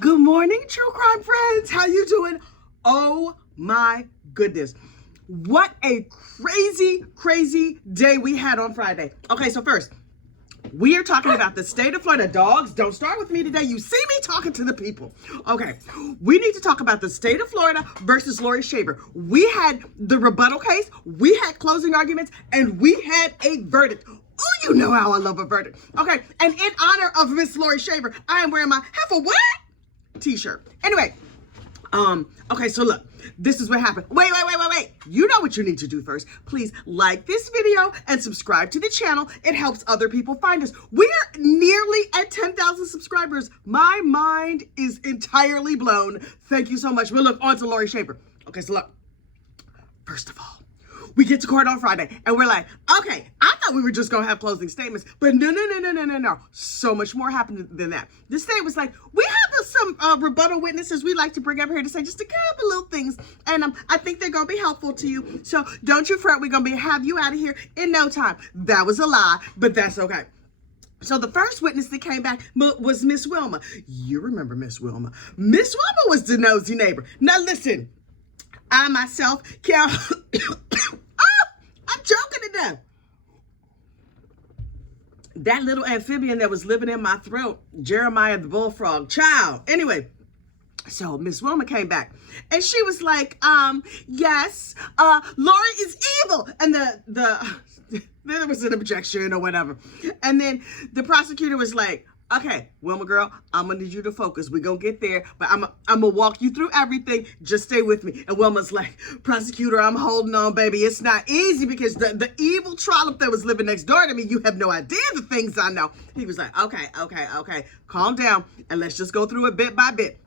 Good morning, true crime friends. How you doing? Oh my goodness. What a crazy day we had on Friday. Okay, so first, we are talking about the state of Florida. Dogs, don't start with me today. You see me talking to the people. Okay, we need to talk about the state of Florida versus Laurie Shaver. We had the rebuttal case, we had closing arguments, and we had a verdict. Oh, you know how I love a verdict. Okay, and in honor of Miss Laurie Shaver, I am wearing my half a what? T-shirt. Anyway, okay, so look, this is what happened. Wait. You know what you need to do first. Please like this video and subscribe to the channel. It helps other people find us. We're nearly at 10,000 subscribers. My mind is entirely blown. Thank you so much. We'll look on to Laurie Shaver. Okay, so look, first of all, we get to court on Friday and we're like, okay, I thought we were just gonna have closing statements, but no. So much more happened than that. The state was like, we have some rebuttal witnesses we like to bring up here to say just a couple little things, and I think they're gonna be helpful to you. So don't you fret, we're gonna have you out of here in no time. That was a lie, but that's okay. So the first witness that came back was Miss Wilma. You remember Miss Wilma. Miss Wilma was the nosy neighbor. Now listen, I myself can't. I'm choking to death. That little amphibian that was living in my throat, Jeremiah the bullfrog, child. Anyway, so Miss Wilma came back and she was like, yes, Laurie is evil. And there was an objection or whatever. And then the prosecutor was like, okay, Wilma girl, I'm gonna need you to focus. We're gonna get there, but I'm gonna walk you through everything. Just stay with me. And Wilma's like, prosecutor, I'm holding on, baby. It's not easy because the evil trollop that was living next door to me, you have no idea the things I know. He was like, okay, calm down and let's just go through it bit by bit.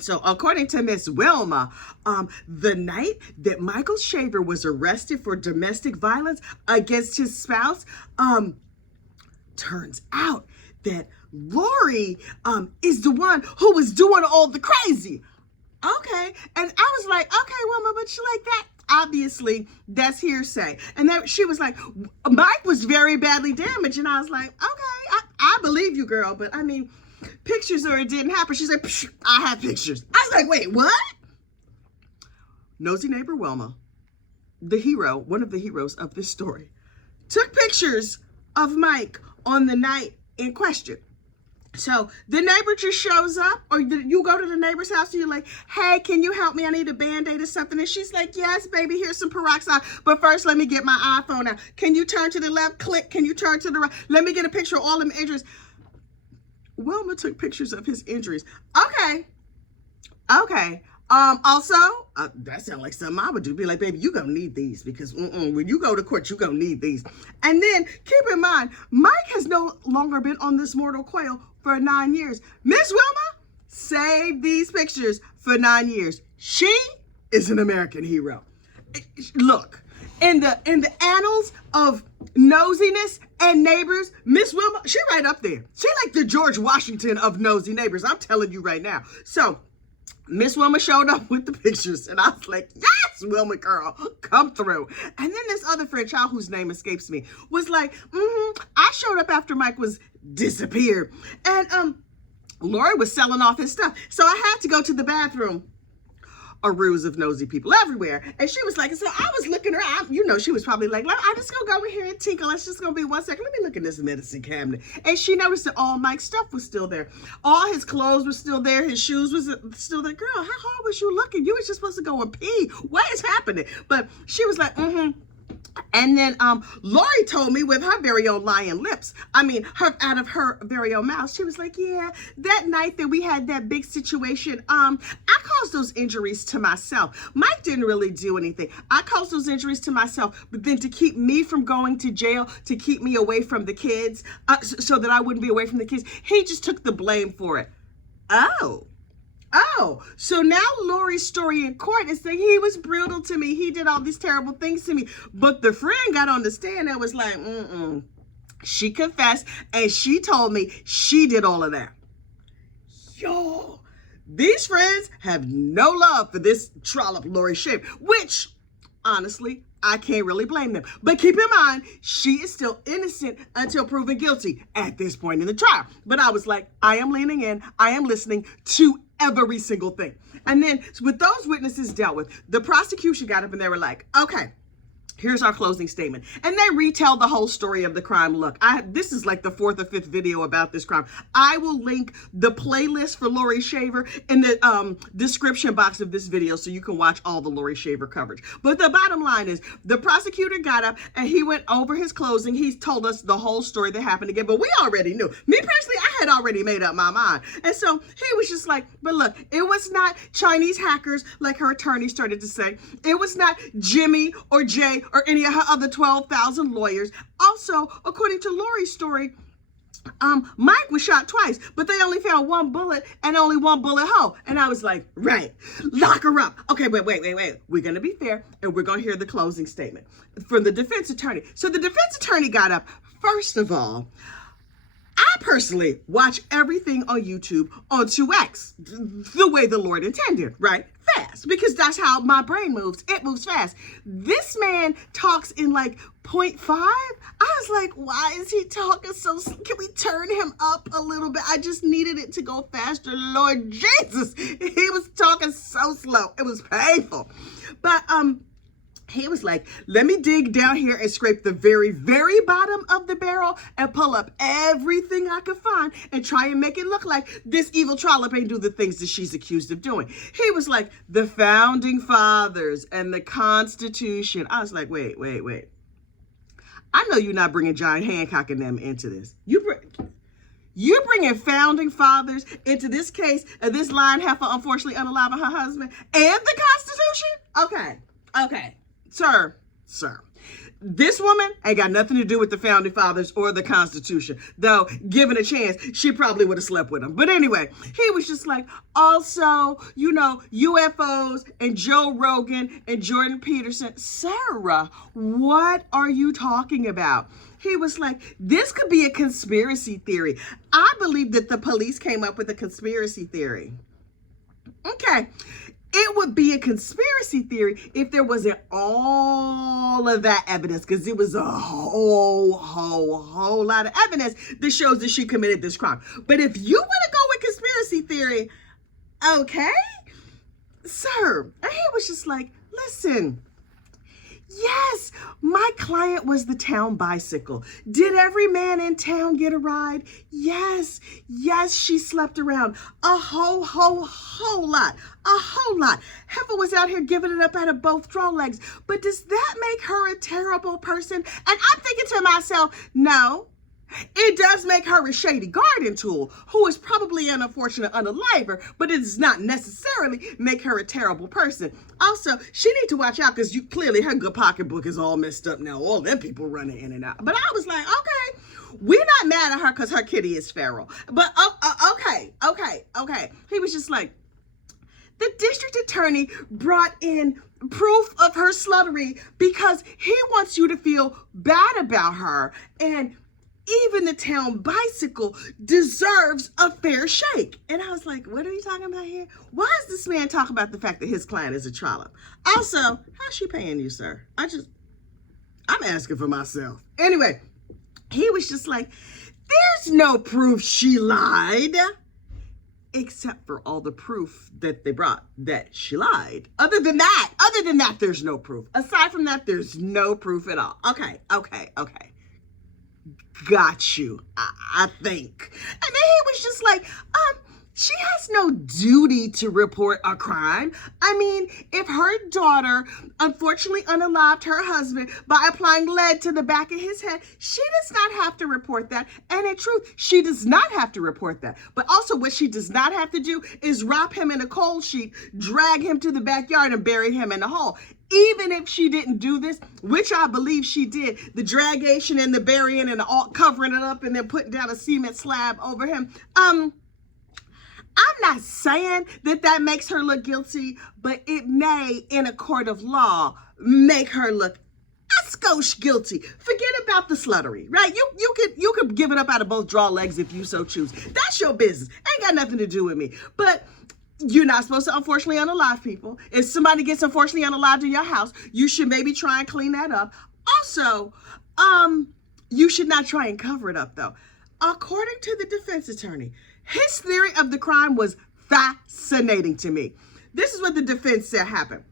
So according to Miss Wilma, the night that Michael Shaver was arrested for domestic violence against his spouse, turns out that Laurie is the one who was doing all the crazy. Okay, and I was like, okay, Wilma, but you like that? Obviously, that's hearsay. And then she was like, Mike was very badly damaged. And I was like, okay, I believe you, girl, but I mean, pictures or it didn't happen. She's like, I have pictures. I was like, wait, what? Nosy neighbor Wilma, the hero, one of the heroes of this story, took pictures of Mike on the night in question. So the neighbor just shows up, or you go to the neighbor's house and you're like, hey, can you help me? I need a Band-Aid or something. And she's like, yes, baby, here's some peroxide. But first, let me get my iPhone out. Can you turn to the left? Click. Can you turn to the right? Let me get a picture of all them injuries. Wilma took pictures of his injuries. Okay. Also, that sounds like something I would do. Be like, baby, you gonna need these because when you go to court, you gonna need these. And then keep in mind, Mike has no longer been on this mortal coil for 9 years. Miss Wilma saved these pictures for 9 years. She is an American hero. Look, in the annals of nosiness and neighbors, Miss Wilma, she right up there. She like the George Washington of nosy neighbors. I'm telling you right now. So Miss Wilma showed up with the pictures and I was like, yes, Wilma girl, come through. And then this other friend, child whose name escapes me, was like, I showed up after Mike was disappeared. And Laurie was selling off his stuff. So I had to go to the bathroom. A ruse of nosy people everywhere. And she was like, so I was looking around, you know, she was probably like, I'm just gonna go over here and tinkle. It's just gonna be 1 second. Let me look in this medicine cabinet. And she noticed that all Mike's stuff was still there. All his clothes were still there. His shoes was still there. Girl, how hard was you looking? You were just supposed to go and pee. What is happening? But she was like, And then Laurie told me with her very own lying lips, out of her very own mouth, she was like, yeah, that night that we had that big situation, I caused those injuries to myself. Mike didn't really do anything. I caused those injuries to myself, but then to keep me from going to jail, to keep me away from the kids, so that I wouldn't be away from the kids, he just took the blame for it. Oh, so now Laurie's story in court is saying he was brutal to me. He did all these terrible things to me. But the friend got on the stand and was like, She confessed and she told me she did all of that. Yo, these friends have no love for this trollop Laurie Shaver, which honestly, I can't really blame them. But keep in mind, she is still innocent until proven guilty at this point in the trial. But I was like, I am leaning in. I am listening to every single thing. And then with those witnesses dealt with, the prosecution got up and they were like, okay, here's our closing statement. And they retell the whole story of the crime. Look, this is like the 4th or 5th video about this crime. I will link the playlist for Laurie Shaver in the description box of this video so you can watch all the Laurie Shaver coverage. But the bottom line is the prosecutor got up and he went over his closing. He told us the whole story that happened again, but we already knew. Me personally, I had already made up my mind. And so he was just like, but look, it was not Chinese hackers like her attorney started to say. It was not Jimmy or Jay or any of her other 12,000 lawyers. Also, according to Laurie's story, Mike was shot twice, but they only found 1 bullet and only 1 bullet hole. And I was like, right, lock her up. Okay, wait. We're going to be fair, and we're going to hear the closing statement from the defense attorney. So the defense attorney got up. First of all, I personally watch everything on YouTube on 2X, the way the Lord intended, right? Fast, because that's how my brain moves. It moves fast. This man talks in like 0.5. I was like, why is he talking so slow? Can we turn him up a little bit? I just needed it to go faster. Lord Jesus, he was talking so slow. It was painful. But he was like, let me dig down here and scrape the very, very bottom of the barrel and pull up everything I could find and try and make it look like this evil trollop ain't do the things that she's accused of doing. He was like, the founding fathers and the Constitution. I was like, wait. I know you're not bringing John Hancock and them into this. You're bringing founding fathers into this case and this lying heifer unfortunately unaliving her husband and the Constitution? Okay. Sir, this woman ain't got nothing to do with the founding fathers or the Constitution, though given a chance, she probably would have slept with him. But anyway, he was just like, also, UFOs and Joe Rogan and Jordan Peterson. Sarah, what are you talking about? He was like, this could be a conspiracy theory. I believe that the police came up with a conspiracy theory. Okay. It would be a conspiracy theory if there wasn't all of that evidence, because it was a whole lot of evidence that shows that she committed this crime. But if you want to go with conspiracy theory, okay, sir. And he was just like, listen, yes, my client was the town bicycle. Did every man in town get a ride? Yes, she slept around a whole lot. Heifer was out here giving it up out of both draw legs. But does that make her a terrible person? And I'm thinking to myself, no. It does make her a shady garden tool who is probably an unfortunate unaliver, but it does not necessarily make her a terrible person. Also, she need to watch out because clearly her good pocketbook is all messed up now. All them people running in and out. But I was like, okay, we're not mad at her because her kitty is feral. But okay. He was just like, the district attorney brought in proof of her sluttery because he wants you to feel bad about her, and even the town bicycle deserves a fair shake. And I was like, what are you talking about here? Why is this man talking about the fact that his client is a trollop? Also, how's she paying you, sir? I'm asking for myself. Anyway, he was just like, there's no proof she lied, except for all the proof that they brought that she lied. Other than that, there's no proof. Aside from that, there's no proof at all. Okay. Got you, I think. And then he was just like, she has no duty to report a crime. I mean, if her daughter unfortunately unalived her husband by applying lead to the back of his head, she does not have to report that. And in truth, she does not have to report that. But also what she does not have to do is wrap him in a cold sheet, drag him to the backyard and bury him in a hole. Even if she didn't do this, which I believe she did, the dragation and the burying and all covering it up and then putting down a cement slab over him. I'm not saying that makes her look guilty, but it may, in a court of law, make her look a skosh guilty. Forget about the sluttery, right? You could give it up out of both draw legs if you so choose. That's your business. Ain't got nothing to do with me. But You're not supposed to unfortunately unalive people. If somebody gets unfortunately unalived in your house, you should maybe try and clean that up. Also, you should not try and cover it up, though. According to the defense attorney, his theory of the crime was fascinating to me. This is what the defense said happened.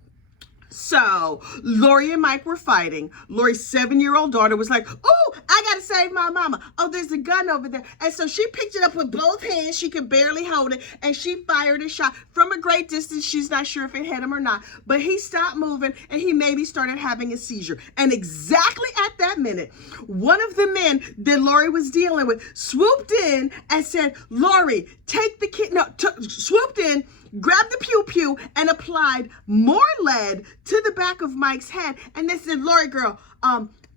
So Laurie and Mike were fighting. Laurie's 7-year-old daughter was like, "Oh, I gotta save my mama. Oh, there's a gun over there." And so she picked it up with both hands. She could barely hold it. And she fired a shot from a great distance. She's not sure if it hit him or not. But he stopped moving and he maybe started having a seizure. And exactly at that minute, one of the men that Laurie was dealing with swooped in and said, "Laurie, take the kid." No, swooped in, grabbed the pew-pew, and applied more lead to the back of Mike's head. And they said, "Laurie, girl,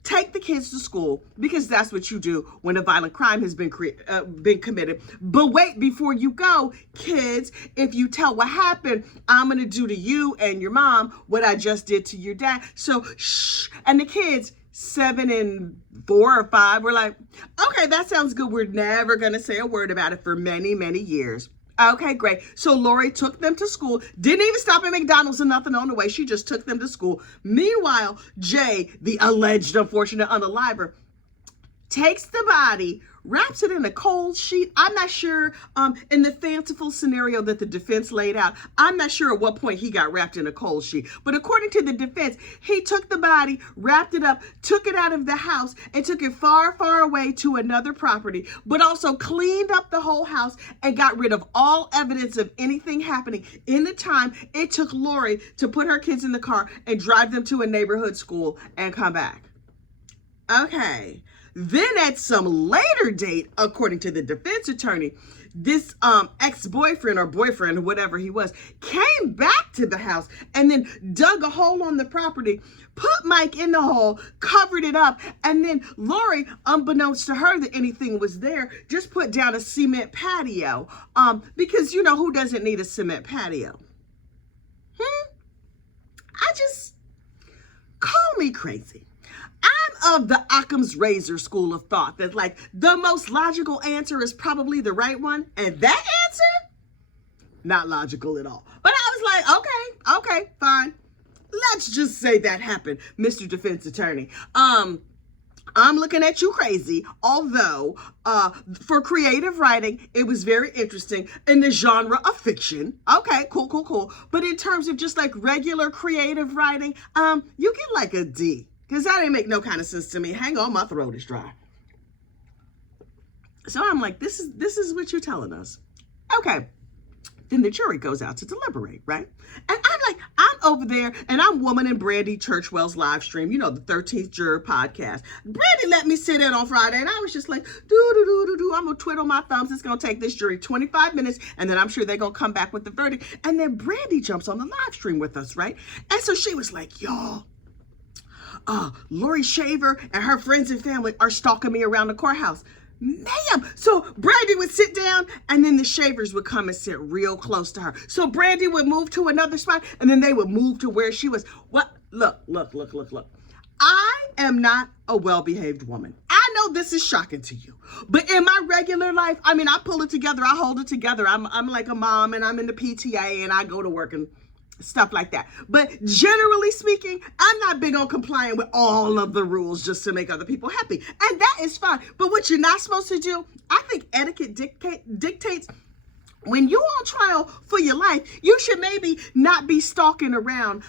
take the kids to school, because that's what you do when a violent crime has been committed. But wait, before you go, kids, if you tell what happened, I'm going to do to you and your mom what I just did to your dad. So, shh." And the kids, 7 and 4 or 5, were like, "Okay, that sounds good. We're never going to say a word about it for many, many years." Okay, great. So Laurie took them to school, didn't even stop at McDonald's or nothing on the way. She just took them to school. Meanwhile, Jay, the alleged unfortunate unaliver, takes the body, wraps it in a cold sheet. I'm not sure, in the fanciful scenario that the defense laid out, I'm not sure at what point he got wrapped in a cold sheet. But according to the defense, he took the body, wrapped it up, took it out of the house, and took it far, far away to another property, but also cleaned up the whole house and got rid of all evidence of anything happening in the time it took Laurie to put her kids in the car and drive them to a neighborhood school and come back. Okay. Then at some later date, according to the defense attorney, this ex-boyfriend or boyfriend, whatever he was, came back to the house and then dug a hole on the property, put Mike in the hole, covered it up, and then Laurie, unbeknownst to her that anything was there, just put down a cement patio, because, you know, who doesn't need a cement patio? Call me crazy. I'm of the Occam's razor school of thought that, like, the most logical answer is probably the right one, and that answer, not logical at all. But I was like, okay, fine. Let's just say that happened, Mr. Defense Attorney. I'm looking at you crazy, although for creative writing, it was very interesting in the genre of fiction. Okay, cool. But in terms of just like regular creative writing, you get like a D. Because that didn't make no kind of sense to me. Hang on, my throat is dry. So I'm like, this is what you're telling us. Okay. Then the jury goes out to deliberate, right? And I'm over there, and I'm Woman and Brandy Churchwell's live stream, you know, the 13th Juror podcast. Brandy let me sit in on Friday, and I was just like, do. I'm going to twiddle my thumbs. It's going to take this jury 25 minutes, and then I'm sure they're going to come back with the verdict. And then Brandy jumps on the live stream with us, right? And so she was like, y'all, Laurie Shaver and her friends and family are stalking me around the courthouse. Ma'am. So Brandy would sit down, and then the Shavers would come and sit real close to her. So Brandy would move to another spot, and then they would move to where she was. What? Look. I am not a well-behaved woman. I know this is shocking to you, but in my regular life, I mean, I pull it together. I hold it together. I'm like a mom, and I'm in the PTA, and I go to work and stuff like that. But generally speaking, I'm not big on complying with all of the rules just to make other people happy. And that is fine. But what you're not supposed to do, I think etiquette dictates when you're on trial for your life, you should maybe not be stalking around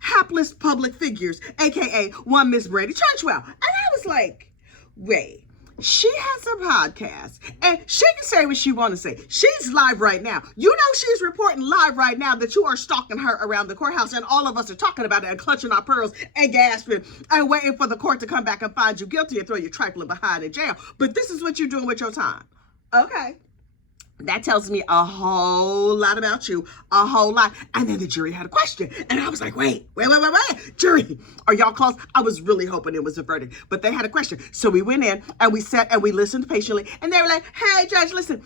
hapless public figures, aka one Miss Brandy Churchwell. And I was like, wait. She has a podcast, and she can say what she want to say. She's live right now. You know she's reporting live right now that you are stalking her around the courthouse, and all of us are talking about it and clutching our pearls and gasping and waiting for the court to come back and find you guilty and throw you trifling behind in jail. But this is what you're doing with your time. Okay. That tells me a whole lot about you, a whole lot. And then the jury had a question. And I was like, wait. Jury, are y'all close? I was really hoping it was a verdict, but they had a question. So we went in and we sat and we listened patiently. And they were like, hey, judge, listen,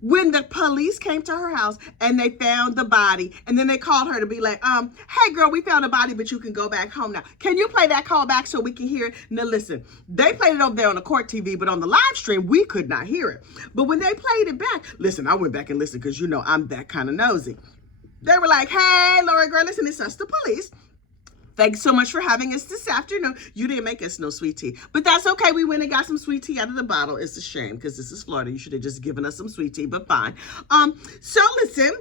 when the police came to her house and they found the body, and then they called her to be like, hey, girl, we found a body, but you can go back home now. Can you play that call back so we can hear it? Now, listen, they played it over there on the court TV, but on the live stream, we could not hear it. But when they played it back, back. Listen, I went back and listened because you know I'm that kind of nosy. They were like, hey, Laurie, girl, listen, it's us, the police. Thanks so much for having us this afternoon. You didn't make us no sweet tea, but that's okay. We went and got some sweet tea out of the bottle. It's a shame because this is Florida. You should have just given us some sweet tea, but fine. So listen,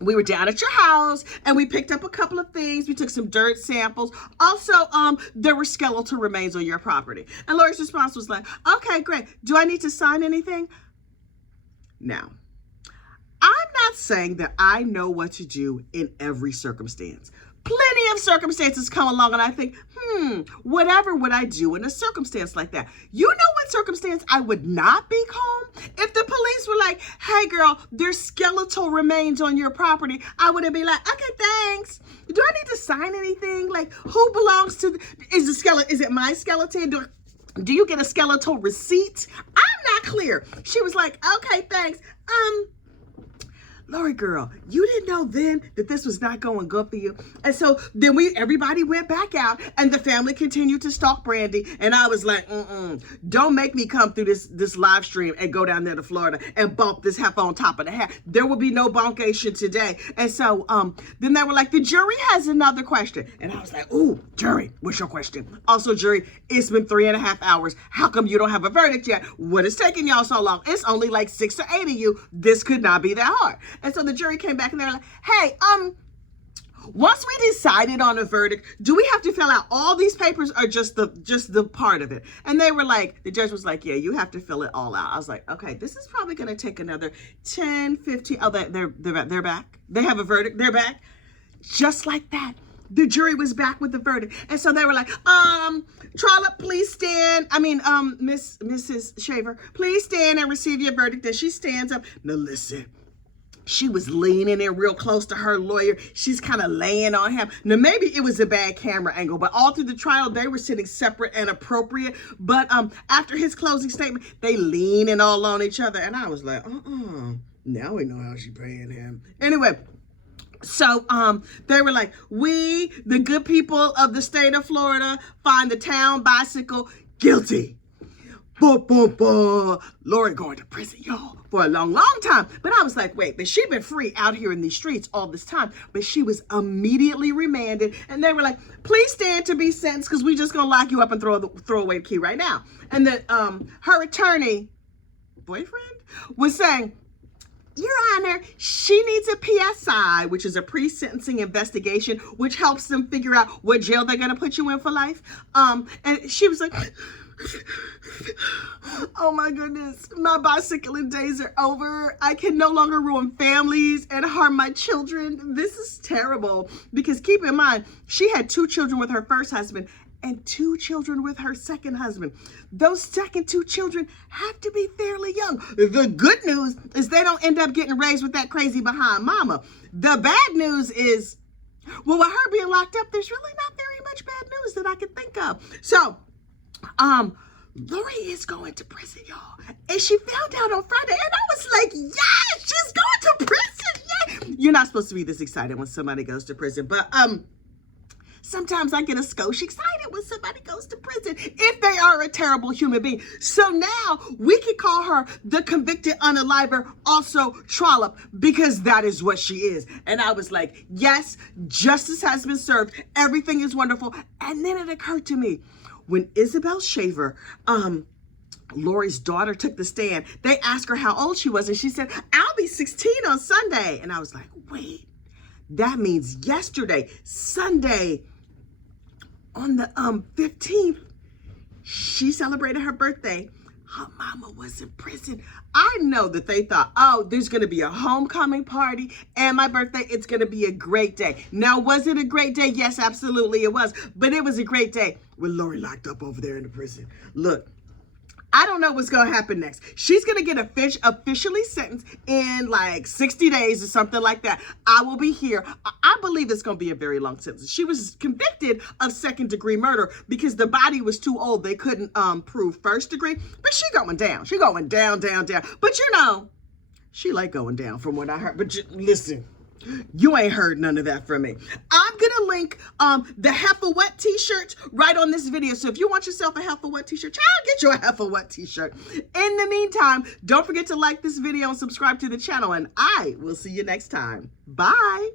we were down at your house and we picked up a couple of things. We took some dirt samples. Also, there were skeletal remains on your property. And Laurie's response was like, okay, great. Do I need to sign anything? Now, I'm not saying that I know what to do in every circumstance. Plenty of circumstances come along and I think, whatever would I do in a circumstance like that? You know what circumstance I would not be calm? If the police were like, hey girl, there's skeletal remains on your property, I wouldn't be like, okay, thanks. Do I need to sign anything? Like, who belongs to, is it my skeleton? Do you get a skeletal receipt? I'm not clear. She was like, okay, thanks. Laurie girl, you didn't know then that this was not going good for you. And so then everybody went back out and the family continued to stalk Brandy. And I was like, don't make me come through this live stream and go down there to Florida and bump this heifer on top of the head. There will be no bonkation today. And so then they were like, the jury has another question. And I was like, ooh, jury, what's your question? Also, jury, it's been 3.5 hours. How come you don't have a verdict yet? What is taking y'all so long? It's only like 6 or 8 of you. This could not be that hard. And so the jury came back and they were like, hey, once we decided on a verdict, do we have to fill out all these papers or just the part of it? And they were like, the judge was like, yeah, you have to fill it all out. I was like, okay, this is probably going to take another 10, 15. Oh, they're back. They have a verdict. They're back. Just like that. The jury was back with the verdict. And so they were like, Trollop, please stand. Mrs. Shaver, please stand and receive your verdict. And she stands up. Now listen. She was leaning in real close to her lawyer. She's kind of laying on him. Now, maybe it was a bad camera angle, but all through the trial, they were sitting separate and appropriate. But after his closing statement, they leaning all on each other. And I was like, now we know how she paying him. Anyway, so they were like, we, the good people of the state of Florida, find the town bicycle guilty. Boom, boom, boom. Laurie going to prison, y'all, for a long, long time. But I was like, wait, but she been free out here in these streets all this time. But she was immediately remanded. And they were like, please stand to be sentenced because we just going to lock you up and throw away the key right now. And her attorney, boyfriend, was saying, Your Honor, she needs a PSI, which is a pre-sentencing investigation, which helps them figure out what jail they're going to put you in for life. And she was like, oh my goodness, my bicycling days are over. I can no longer ruin families and harm my children. This is terrible. Because keep in mind, she had 2 children with her first husband and 2 children with her second husband. Those second 2 children have to be fairly young. The good news is they don't end up getting raised with that crazy behind mama. The bad news is, well, with her being locked up, there's really not very much bad news that I can think of. So, Laurie is going to prison, y'all. And she found out on Friday, and I was like, yes, she's going to prison, yay! You're not supposed to be this excited when somebody goes to prison, but, sometimes I get a skosh excited when somebody goes to prison if they are a terrible human being. So now we can call her the convicted unaliver, also Trollop, because that is what she is. And I was like, yes, justice has been served. Everything is wonderful. And then it occurred to me, when Isabel Shaver, Laurie's daughter, took the stand, they asked her how old she was. And she said, I'll be 16 on Sunday. And I was like, wait, that means yesterday, Sunday, on the 15th, she celebrated her birthday. Her mama was in prison. I know that they thought, oh, there's going to be a homecoming party and my birthday. It's going to be a great day. Now, was it a great day? Yes, absolutely it was. But it was a great day with Laurie locked up over there in the prison. Look, I don't know what's going to happen next. She's going to get officially sentenced in like 60 days or something like that. I will be here. I believe it's going to be a very long sentence. She was convicted of 2nd-degree murder because the body was too old. They couldn't prove 1st degree. But she going down. She going down, down, down. But you know, she like going down from what I heard. But listen, You ain't heard none of that from me. I'm gonna link the Heifer Wet t-shirt right on this video. So if you want yourself a Heifer Wet t-shirt, child, get your Heifer Wet t-shirt. In the meantime, don't forget to like this video and subscribe to the channel, and I will see you next time. Bye.